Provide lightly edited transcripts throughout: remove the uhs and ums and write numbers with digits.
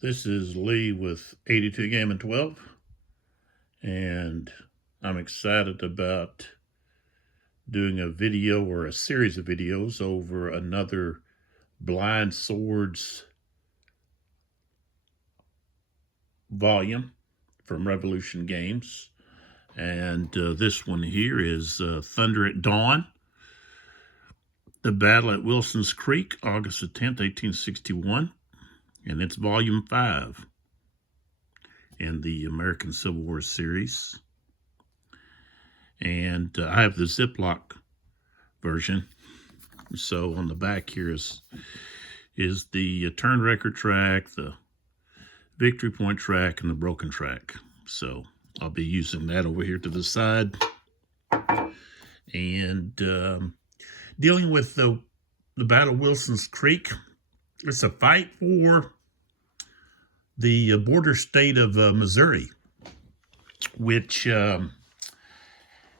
This is Lee with 82 Game and 12, and I'm excited about doing a video or a series of videos over another Blind Swords volume from Revolution Games. And this one here is Thunder at Dawn, the battle at Wilson's Creek, August the 10th, 1861. And it's volume 5 in the American Civil War series. And I have the Ziploc version. So on the back here is the turn record track, the victory point track, and the broken track. So I'll be using that over here to the side. And dealing with the Battle of Wilson's Creek, it's a fight for the border state of Missouri, which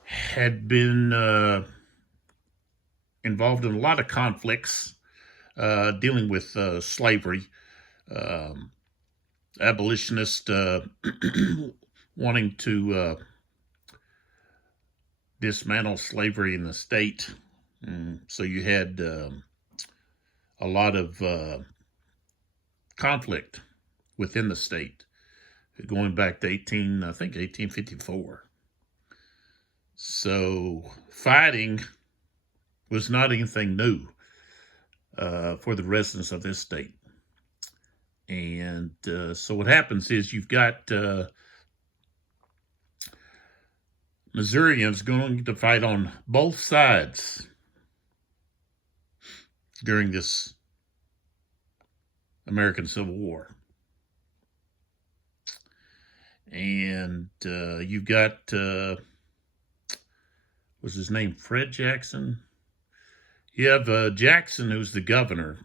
had been involved in a lot of conflicts dealing with slavery. Abolitionists wanting to dismantle slavery in the state. So you had a lot of conflict within the state going back to 1854. So fighting was not anything new for the residents of this state. And so what happens is you've got Missourians going to fight on both sides during this American Civil War. And you've got, was his name Fred Jackson? You have Jackson, who's the governor.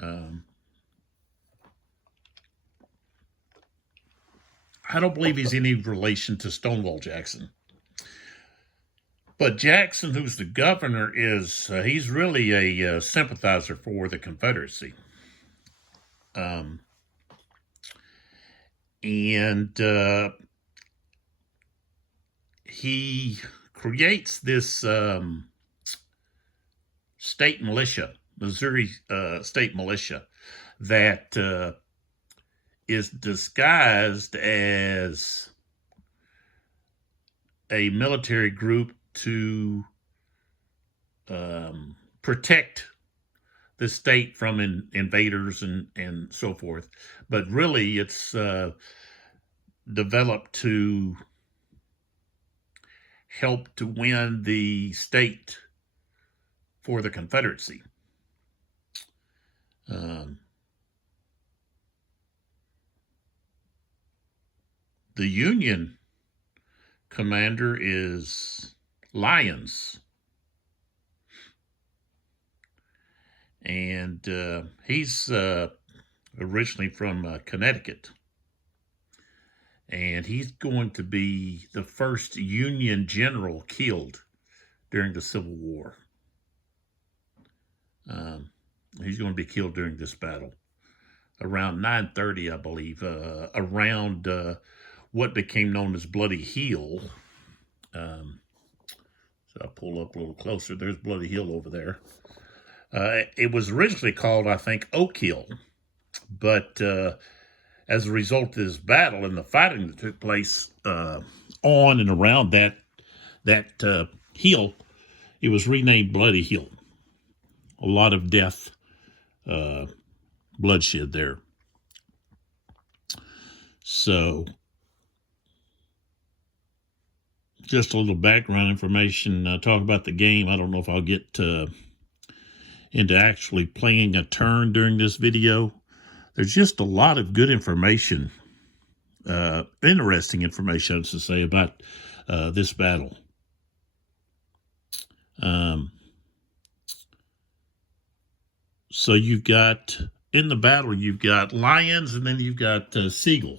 I don't believe he's any relation to Stonewall Jackson. But Jackson, who's the governor, he's really a sympathizer for the Confederacy. And he creates this state militia, Missouri state militia, that is disguised as a military group to protect the state from invaders and so forth. But really, it's developed to help to win the state for the Confederacy. The Union commander is Lyons. And he's originally from Connecticut. And he's going to be the first Union general killed during the Civil War. He's going to be killed during this battle. Around 9:30, I believe, around what became known as Bloody Hill. So I'll pull up a little closer. There's Bloody Hill over there. It was originally called, I think, Oak Hill, but as a result of this battle and the fighting that took place on and around that hill, it was renamed Bloody Hill. A lot of death, bloodshed there. So, just a little background information. Talk about the game. I don't know if I'll get into actually playing a turn during this video. There's just a lot of good information, interesting information, I should say, about this battle. So you've got, in the battle, you've got Lyons and then you've got Seagull.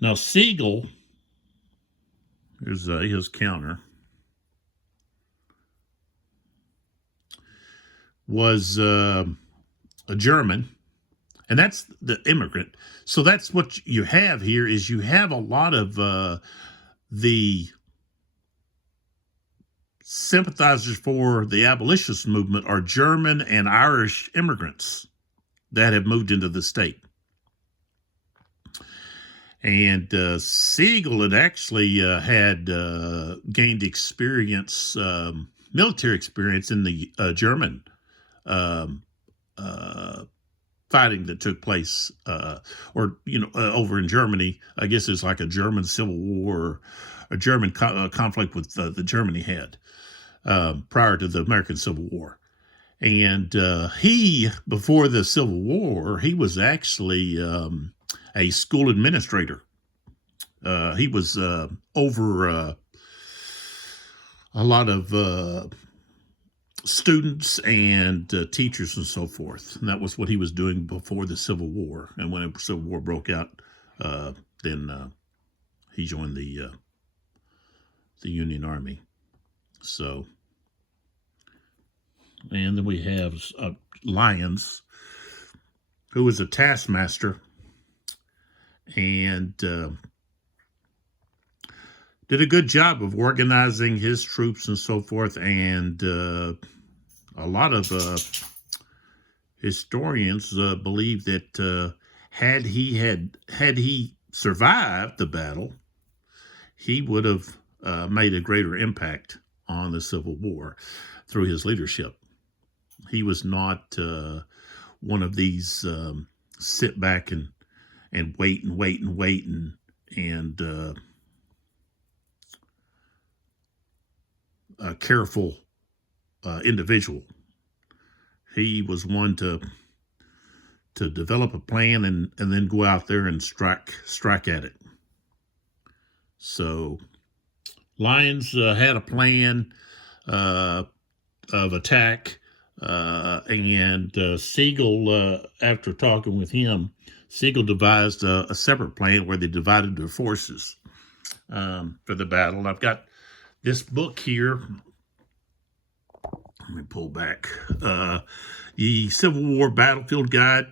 Now Seagull, here's his counter, was a German, and that's the immigrant. So that's what you have here is you have a lot of the sympathizers for the abolitionist movement are German and Irish immigrants that have moved into the state. And Seagull had actually had gained experience, military experience in the German um, fighting that took place, over in Germany. I guess it's like a German Civil War, or a German conflict with the Germany had prior to the American Civil War. And he, before the Civil War, he was actually a school administrator. He was over a lot of students and teachers and so forth. And that was what he was doing before the Civil War. And when the Civil War broke out, then he joined the Union Army. So, and then we have Lyons, who was a taskmaster and did a good job of organizing his troops and so forth. And a lot of historians believe that had he survived the battle, he would have made a greater impact on the Civil War through his leadership. He was not one of these sit back and wait and careful individual. He was one to develop a plan and then go out there and strike at it. So Lyons had a plan of attack, and Seagull, after talking with him, Seagull devised a separate plan where they divided their forces for the battle. I've got this book here. Let me pull back. The Civil War Battlefield Guide.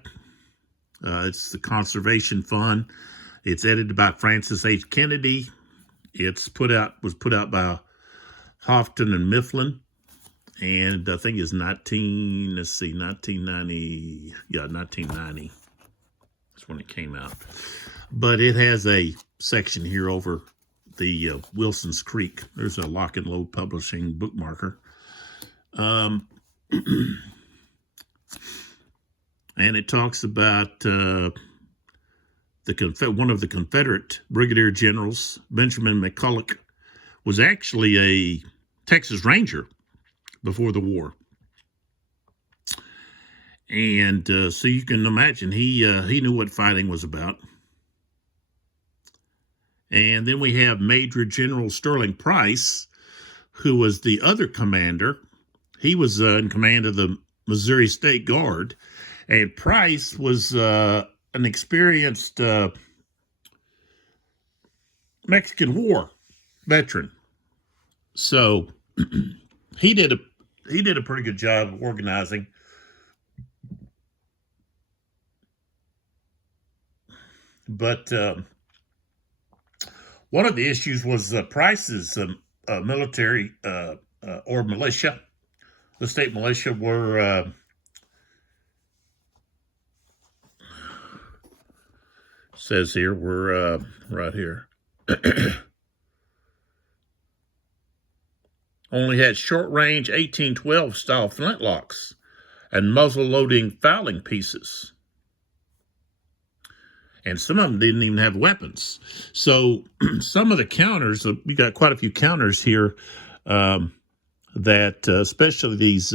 It's the Conservation Fund. It's edited by Francis H. Kennedy. Was put out by Houghton and Mifflin. And I think it's 1990. Yeah, 1990. That's when it came out. But it has a section here over the Wilson's Creek. There's a Lock and Load Publishing bookmarker. And it talks about one of the Confederate brigadier generals, Benjamin McCulloch, was actually a Texas Ranger before the war. And so you can imagine he knew what fighting was about. And then we have Major General Sterling Price, who was the other commander. He was in command of the Missouri State Guard. And Price was an experienced Mexican War veteran. So he did a pretty good job of organizing. But one of the issues was Price's military or militia. The state militia were says here we're right here. Only had short-range 1812 style flintlocks and muzzle-loading fowling pieces. And some of them didn't even have weapons. So some of the counters, we got quite a few counters here that, especially these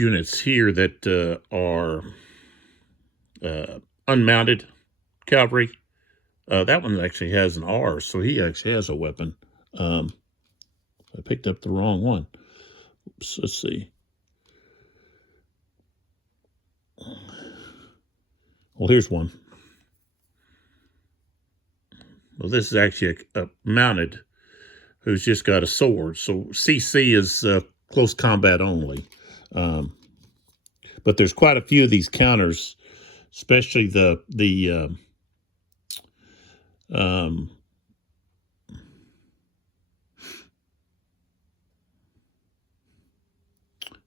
units here that are unmounted cavalry. That one actually has an R, so he actually has a weapon. I picked up the wrong one. Oops, let's see. Well, here's one. Well, this is actually a mounted who's just got a sword. So CC is close combat only. But there's quite a few of these counters, especially um,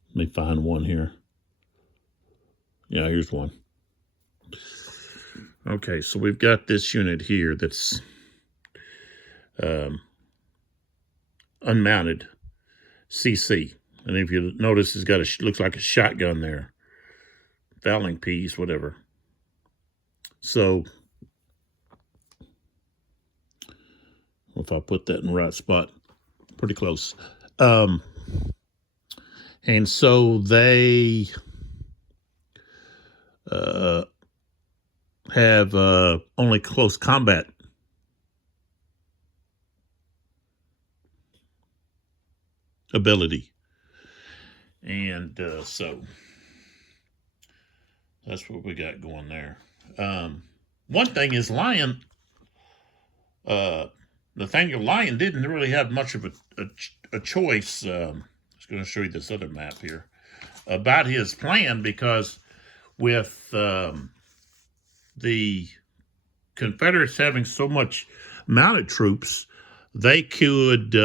let me find one here. Yeah, here's one. Okay, so we've got this unit here that's unmounted CC. And if you notice, it's got looks like a shotgun there. Fowling piece, whatever. So, if I put that in the right spot, pretty close. And so they have only close combat ability. And so that's what we got going there. One thing is Nathaniel Lyon didn't really have much of a choice. I was going to show you this other map here about his plan, because with the Confederates having so much mounted troops, they could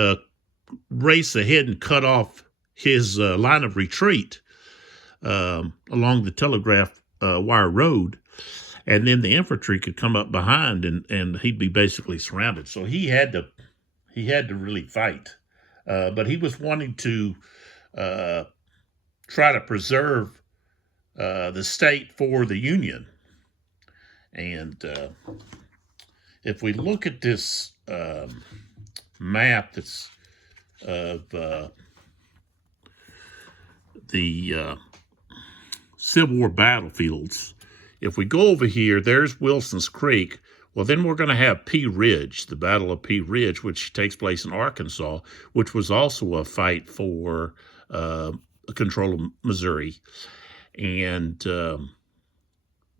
race ahead and cut off his line of retreat along the telegraph wire road, and then the infantry could come up behind, and he'd be basically surrounded. So he had to really fight, but he was wanting to try to preserve the state for the Union. And if we look at this map that's of the Civil War battlefields, if we go over here, there's Wilson's Creek. Well, then we're going to have Pea Ridge, the Battle of Pea Ridge, which takes place in Arkansas, which was also a fight for control of Missouri. And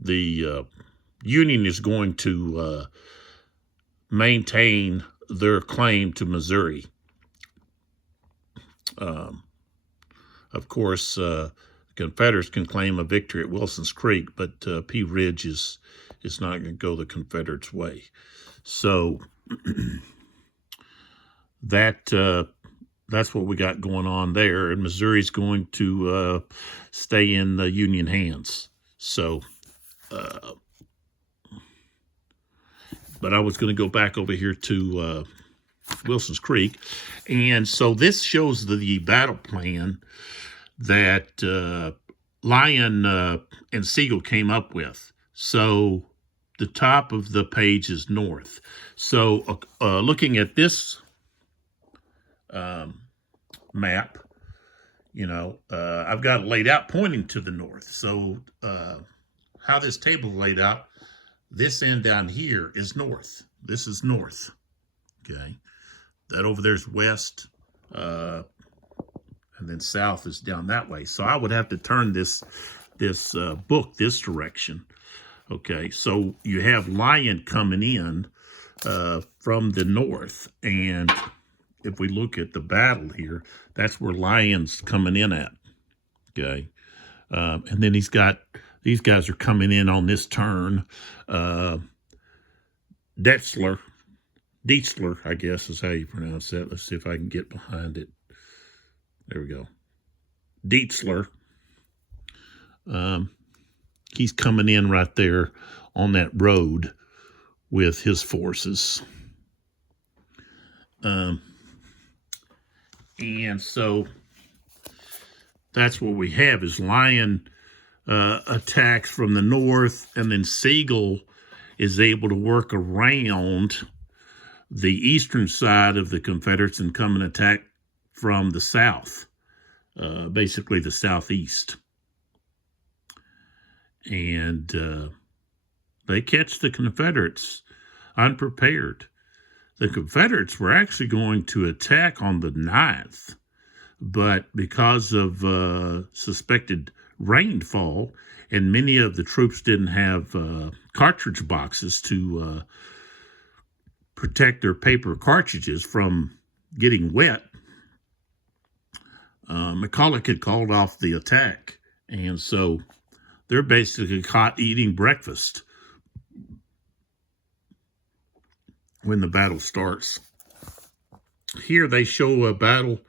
the Union is going to maintain their claim to Missouri. Of course, Confederates can claim a victory at Wilson's Creek, but Pea Ridge is not going to go the Confederates' way. So that's what we got going on there, and Missouri's going to stay in the Union hands. So, but I was going to go back over here to Wilson's Creek, and so this shows the battle plan that Lyon and Seagull came up with. So the top of the page is north. So looking at this map, I've got it laid out pointing to the north. So how this table is laid out, this end down here is north. This is north. Okay. That over there is west. And then south is down that way. So I would have to turn this book this direction. Okay, so you have Lyon coming in from the north, and if we look at the battle here, that's where Lyon's coming in at. Okay, and then these guys are coming in on this turn. Dietzler, I guess is how you pronounce that. Let's see if I can get behind it. There we go. Dietzler. He's coming in right there on that road with his forces. And so that's what we have is Lyon attacks from the north, and then Seagull is able to work around the eastern side of the Confederates and come and attack from the south, basically the southeast. And they catch the Confederates unprepared. The Confederates were actually going to attack on the 9th, but because of suspected rainfall, and many of the troops didn't have cartridge boxes to protect their paper cartridges from getting wet, McCulloch had called off the attack, And so they're basically caught eating breakfast when the battle starts. Here they show a battle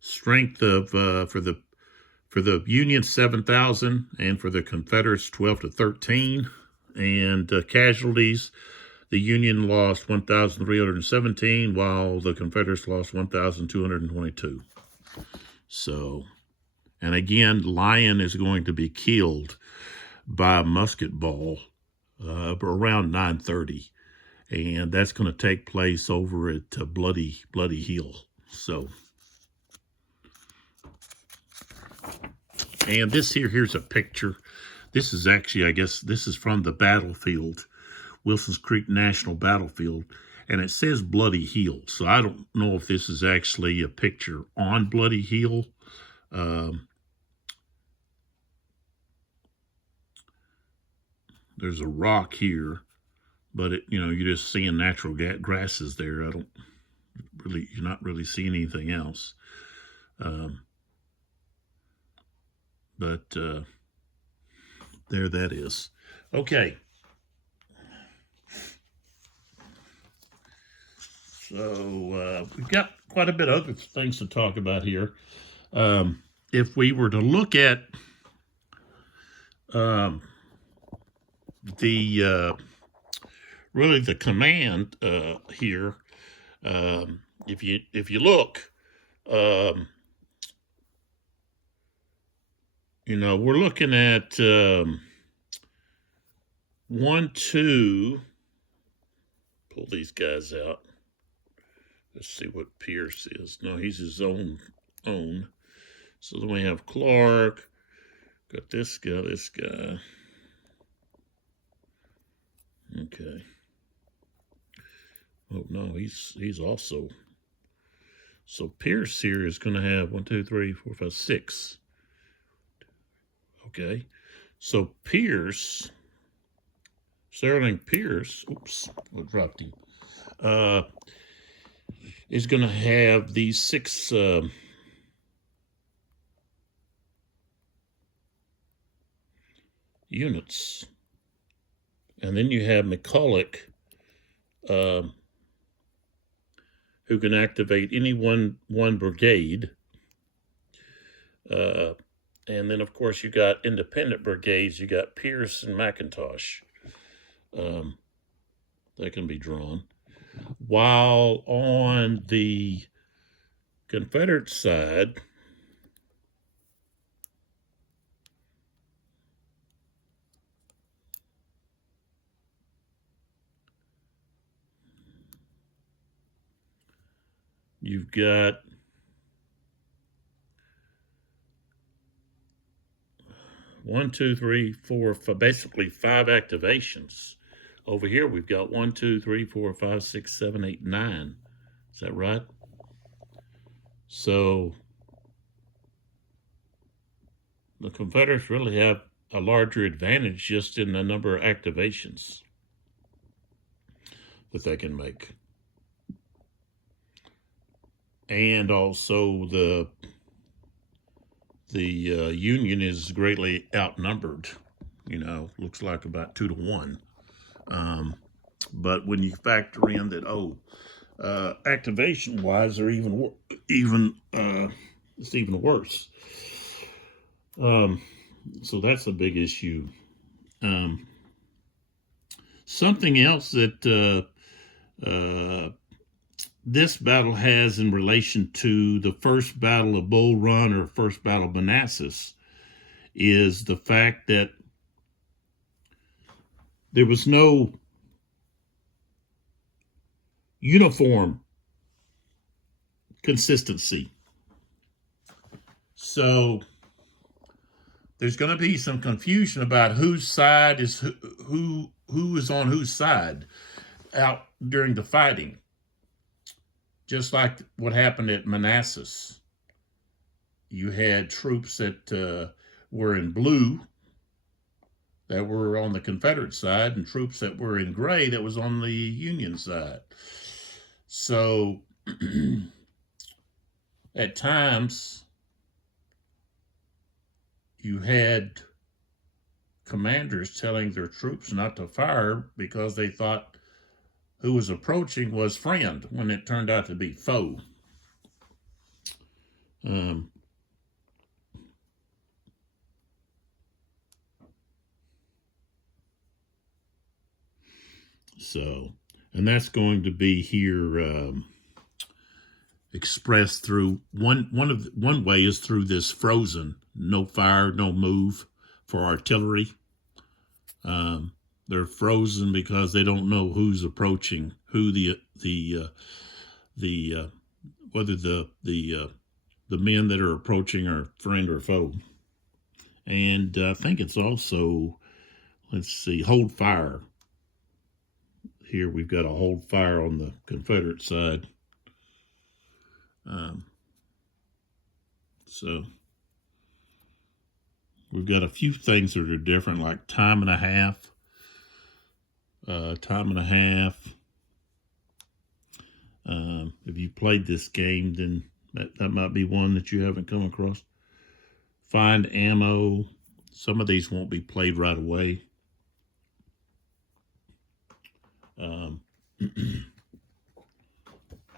strength of for the Union 7,000 and for the Confederates 12 to 13, and casualties. The Union lost 1,317, while the Confederates lost 1,222. So, and again, Lyon is going to be killed by a musket ball around 9:30, and that's going to take place over at Bloody Hill. So, and here's a picture. This is actually, I guess, this is from the battlefield, Wilson's Creek National Battlefield, and it says Bloody Hill. So I don't know if this is actually a picture on Bloody Hill. There's a rock here, but you're just seeing natural grasses there. You're not really seeing anything else. But there that is. Okay. So we've got quite a bit of other things to talk about here. If we were to look at really the command here, if you look, we're looking at 1, 2. Pull these guys out. Let's see what Pierce is. No, he's his own. So then we have Clark. Got this guy. Okay. Oh no, he's also. So Pierce here is going to have 1, 2, 3, 4, 5, 6. Okay. So Pierce, Sterling Pierce. Oops, I dropped him. Is going to have these 6 units. And then you have McCulloch, who can activate any one brigade. And then, of course, you got independent brigades. You got Pierce and McIntosh. That can be drawn. While on the Confederate side, you've got one, two, three, four, five, basically 5 activations. Over here, we've got 1, 2, 3, 4, 5, 6, 7, 8, 9. Is that right? So the Confederates really have a larger advantage just in the number of activations that they can make. And also the Union is greatly outnumbered. Looks like about 2 to 1. But when you factor in that, activation-wise, they're it's even worse. So that's a big issue. Something else that this battle has in relation to the first Battle of Bull Run or first Battle of Manassas is the fact that there was no uniform consistency. So there's going to be some confusion about whose side is who is on whose side out during the fighting. Just like what happened at Manassas. You had troops that were in blue that were on the Confederate side and troops that were in gray that was on the Union side. So at times you had commanders telling their troops not to fire because they thought who was approaching was friend, when it turned out to be foe. And that's going to be here expressed through one way is through this frozen, no fire, no move for artillery. They're frozen because they don't know who's approaching, who whether the men that are approaching are friend or foe. And I think it's also, let's see, hold fire. Here we've got a hold fire on the Confederate side. So we've got a few things that are different, like time and a half. If you played this game, then that might be one that you haven't come across. Find ammo. Some of these won't be played right away.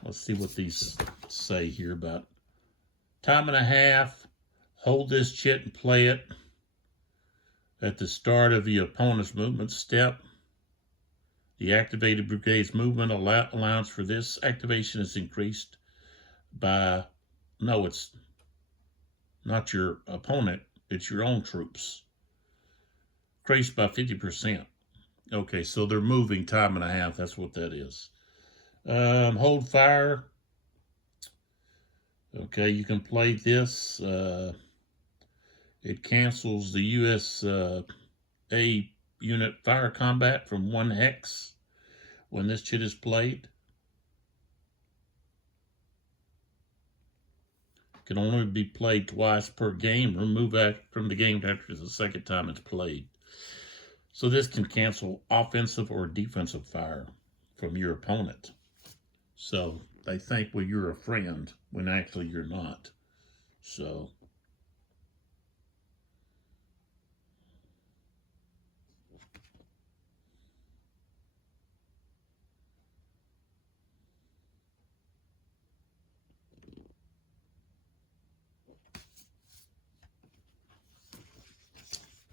Let's see what these say here about time and a half. Hold this chit and play it at the start of the opponent's movement step. The activated brigade's movement allowance for this activation is increased by, no, it's not your opponent, it's your own troops. Increased by 50%. Okay, so they're moving time and a half. That's what that is. Hold fire. Okay, you can play this. It cancels the USA unit fire combat from 1 hex when this chit is played. It can only be played twice per game. Remove from the game after the second time it's played. So this can cancel offensive or defensive fire from your opponent. So they think, well, you're a friend when actually you're not. So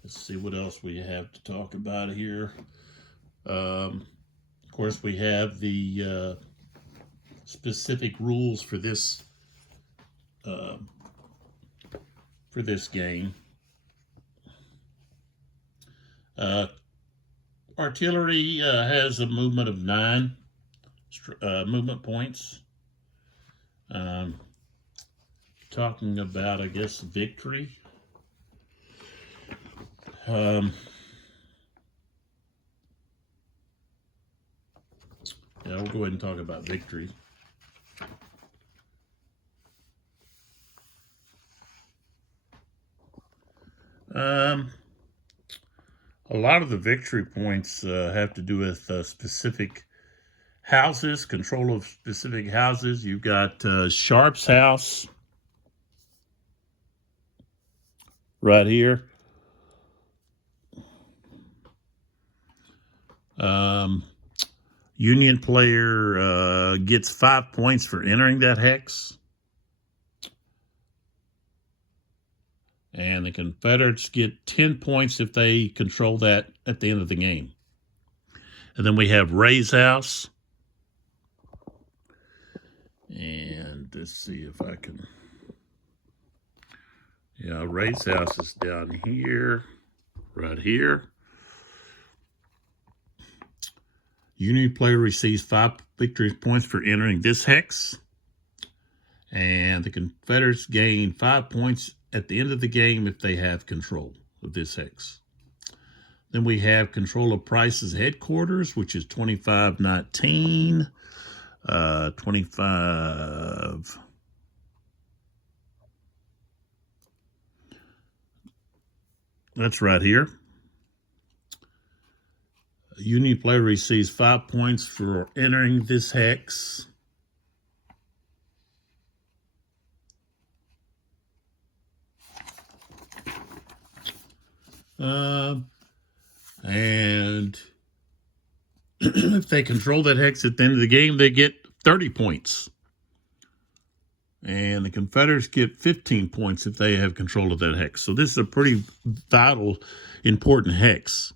let's see what else we have to talk about here. Of course, we have the specific rules for this game. Artillery has a movement of 9 movement points. Talking about, I guess, victory. Yeah, we'll go ahead and talk about victory. A lot of the victory points have to do with specific houses, control of specific houses. You've got Sharp's house right here. Union player gets 5 points for entering that hex. And the Confederates get 10 points if they control that at the end of the game. And then we have Ray's house. And let's see if I can. Yeah, Ray's house is down here, right here. Union player receives 5 victory points for entering this hex. And the Confederates gain 5 points at the end of the game if they have control of this hex. Then we have control of Price's headquarters, which is 2519. 25. That's right here. A Union player receives 5 points for entering this hex. And if they control that hex at the end of the game, they get 30 points. And the Confederates get 15 points if they have control of that hex. So this is a pretty vital, important hex.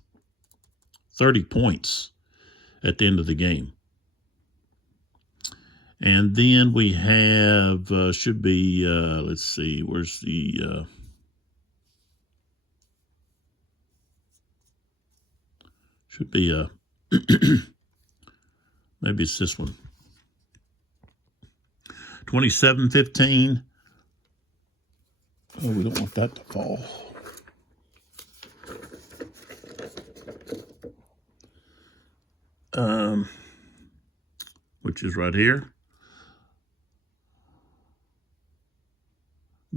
30 points at the end of the game. And then we have, should be, let's see, where's the, should be, maybe it's this one. 27-15. Oh, we don't want that to fall. Which is right here.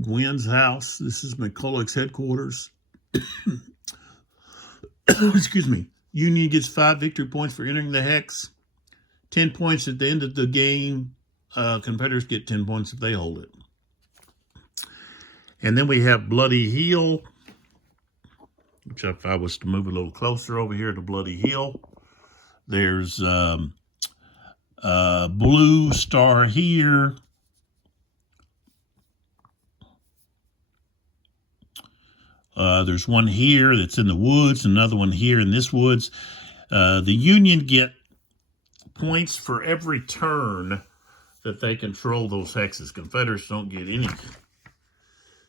Gwen's house. This is McCulloch's headquarters. Excuse me. Union gets 5 victory points for entering the hex. 10 points at the end of the game. Confederates get 10 points if they hold it. And then we have Bloody Heel, which if I was to move a little closer over here to Bloody Heel, there's Blue Star here. There's one here that's in the woods, another one here in this woods. The Union get points for every turn that they control those hexes. Confederates don't get any.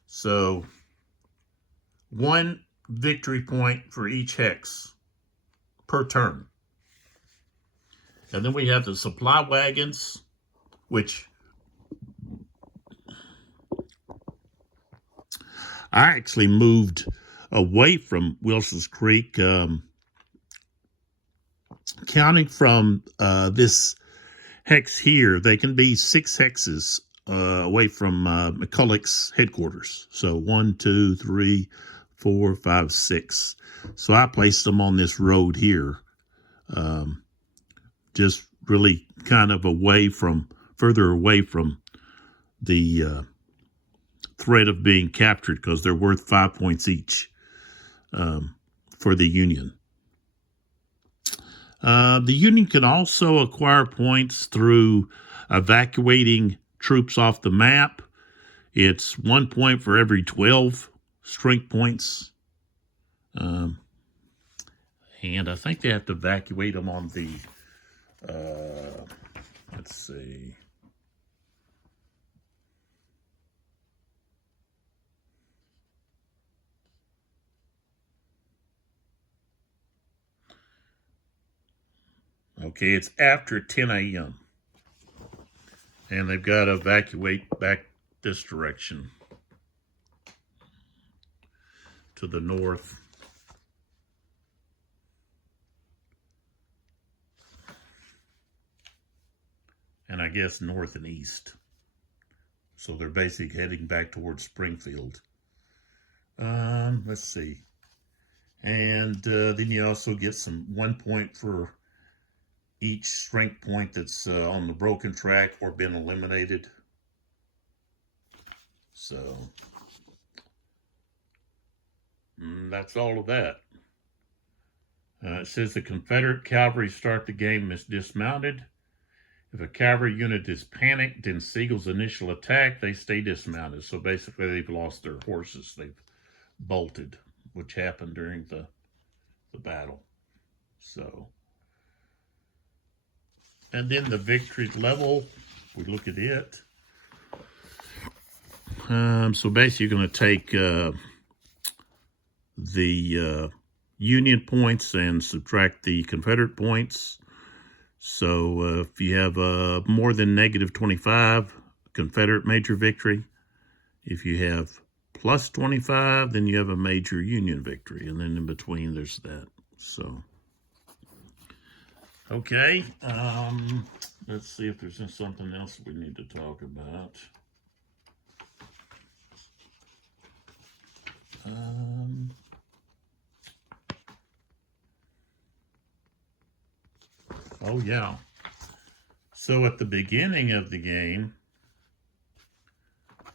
So 1 victory point for each hex per turn. And then we have the supply wagons, which I actually moved away from Wilson's Creek, counting from this hex here. They can be 6 hexes away from McCulloch's headquarters. So 1, 2, 3, 4, 5, 6. So I placed them on this road here, just really kind of further away from the threat of being captured, because they're worth 5 points each for the Union. The Union can also acquire points through evacuating troops off the map. It's 1 point for every 12 strength points. And I think they have to evacuate them on the, let's see. Okay, it's after 10 a.m. And they've got to evacuate back this direction to the north. And I guess north and east. So they're basically heading back towards Springfield. Let's see. And then you also get 1 point for each strength point that's on the broken track or been eliminated. So that's all of that. It says the Confederate cavalry start the game as dismounted. If a cavalry unit is panicked in Seagull's initial attack, they stay dismounted. So basically they've lost their horses. They've bolted, which happened during the battle. So, and then the victory level, we look at it. So basically you're going to take the Union points and subtract the Confederate points. So if you have more than -25, Confederate major victory. If you have plus 25, then you have a major Union victory. And then in between, there's that. So, okay. Let's see if there's something else we need to talk about. Oh, yeah. So at the beginning of the game,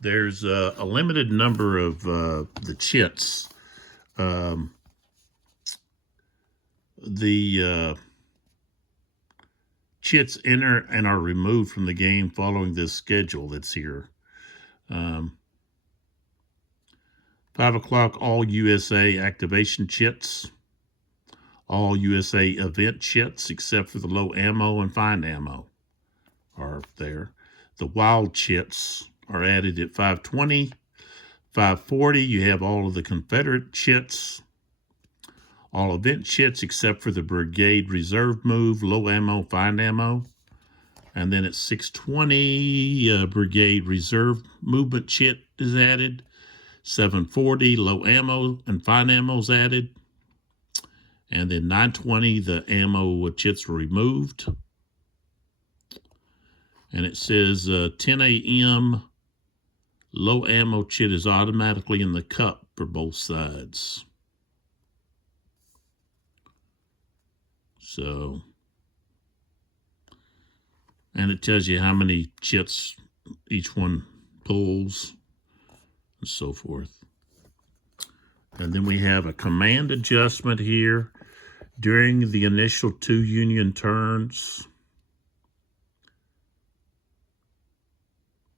there's a limited number of the chits. The chits enter and are removed from the game following this schedule that's here. 5 o'clock, all USA activation chits. All USA event chits, except for the low ammo and fine ammo, are there. The wild chits are added at 5:20. 5:40, you have all of the Confederate chits. All event chits except for the brigade reserve move, low ammo, fine ammo. And then at 6:20, brigade reserve movement chit is added. 7:40, low ammo and fine ammo is added. And then 9:20, the ammo chits were removed. And it says 10 a.m., low ammo chit is automatically in the cup for both sides. So, and it tells you how many chits each one pulls and so forth. And then we have a command adjustment here during the initial 2 Union turns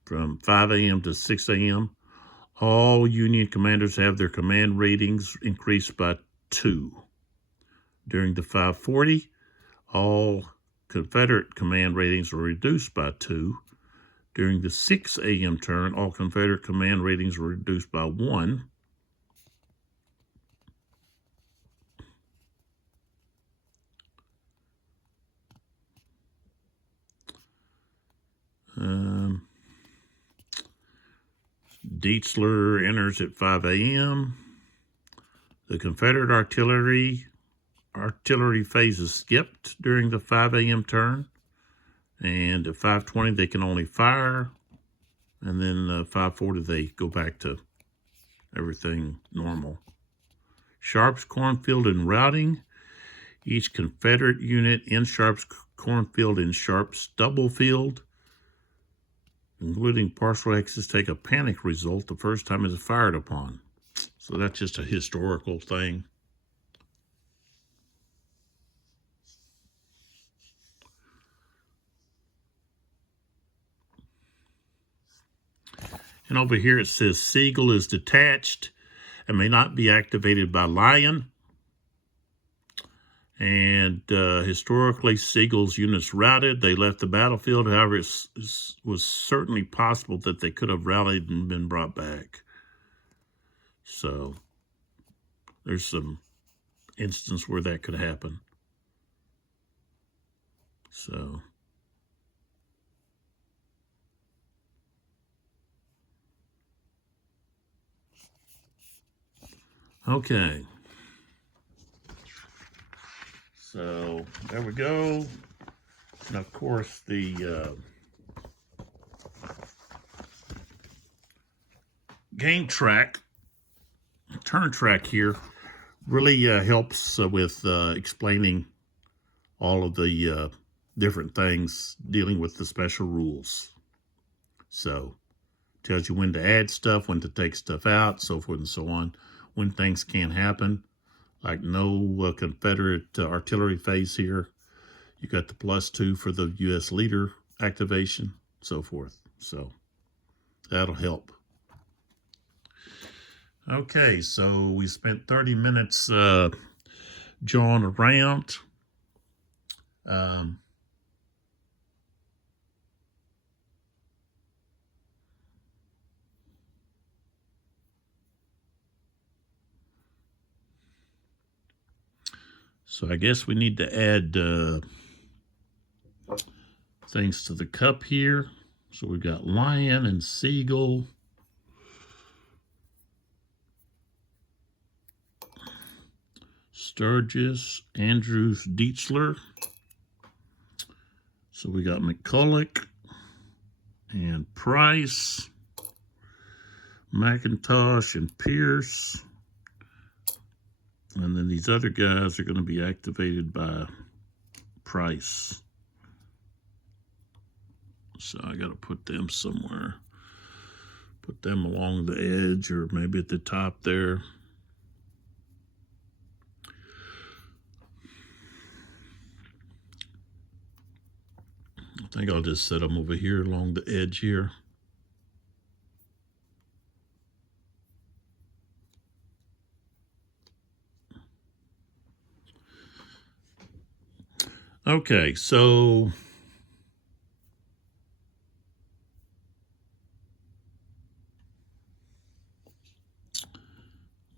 from 5 a.m. to 6 a.m. All Union commanders have their command ratings increased by 2. During the 5:40, all Confederate command ratings were reduced by 2. During the 6 a.m. turn, all Confederate command ratings were reduced by 1. Dietzler enters at 5 a.m. The Confederate artillery phase is skipped during the 5 a.m. turn. And at 5:20, they can only fire. And then 5:40, they go back to everything normal. Sharp's cornfield and routing. Each Confederate unit in Sharp's cornfield and Sharp's stubble field, including partial X's, take a panic result the first time it's fired upon. So that's just a historical thing. And over here it says Seagull is detached and may not be activated by Lion. And historically, Seagull's units routed. They left the battlefield. However, it was certainly possible that they could have rallied and been brought back. So there's some instance where that could happen. So okay. So there we go. And of course, the game track, turn track here, really helps with explaining all of the different things dealing with the special rules. So tells you when to add stuff, when to take stuff out, so forth and so on, when things can happen. Like no Confederate artillery phase here. You got the +2 for the U.S. leader activation, so forth. So that'll help. Okay, so we spent 30 minutes jawing around. So I guess we need to add things to the cup here. So we've got Lion and Seagull. Sturgis, Andrews, Dietzler. So we got McCulloch and Price, McIntosh and Pierce. And then these other guys are going to be activated by Price. So I got to put them somewhere. Put them along the edge or maybe at the top there. I think I'll just set them over here along the edge here. Okay, so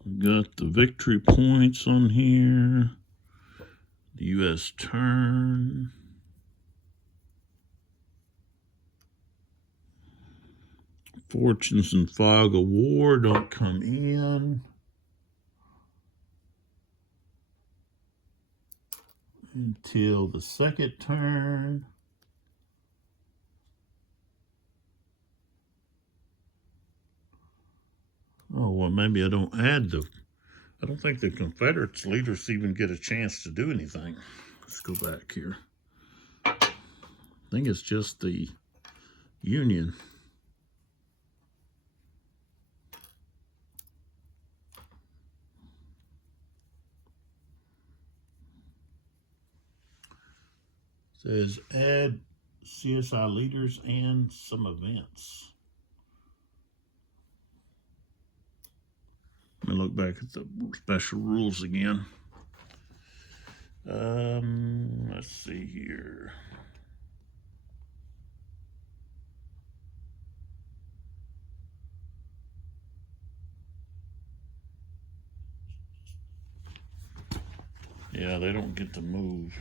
we got the victory points on here. The U.S. turn. Fortunes and fog of war don't come in until the second turn. Oh, well, maybe I don't add the... I don't think the Confederates leaders even get a chance to do anything. Let's go back here. I think it's just the Union. It says add CSI leaders and some events. Let me look back at the special rules again. Let's see here. Yeah, they don't get to move.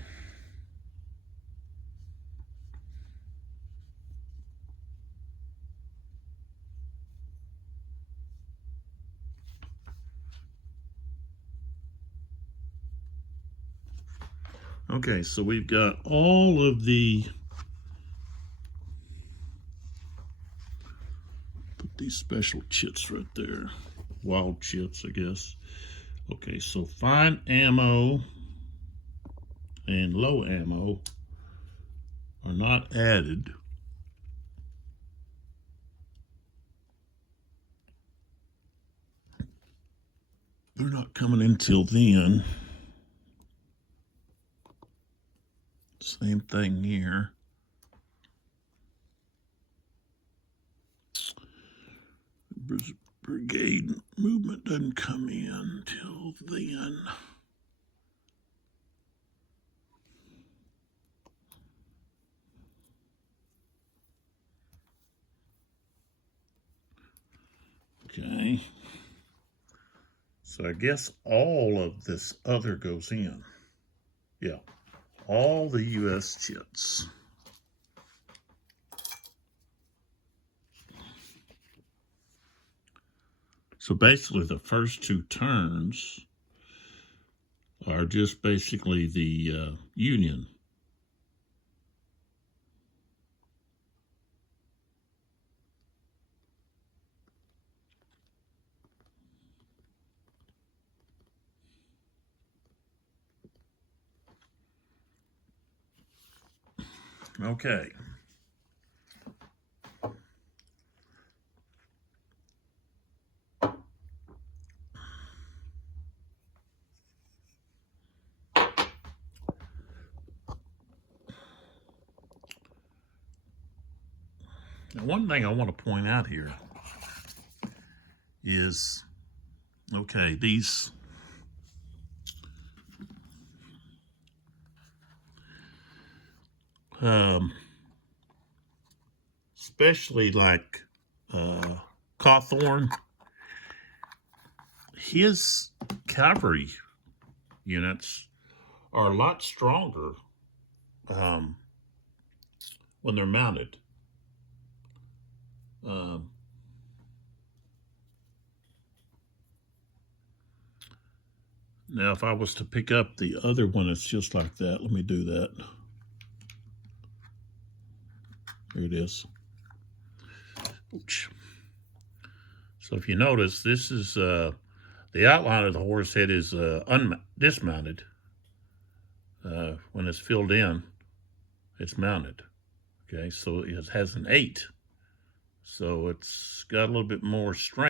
Okay, so we've got all of the, put these special chits right there, wild chits, I guess. Okay, so fine ammo and low ammo are not added. They're not coming in till then. Same thing here. Brigade movement doesn't come in till then. Okay. So I guess all of this other goes in. Yeah. All the U.S. chits. So basically the first two turns are just basically the Union. Okay. Now, one thing I want to point out here is, okay, these especially like Cawthorn, his cavalry units are a lot stronger when they're mounted. Now, if I was to pick up the other one, it's just like that. Let me do that. Here it is. Ouch. So if you notice, this is the outline of the horse head is dismounted. When it's filled in, it's mounted. Okay, so it has an 8. So it's got a little bit more strength.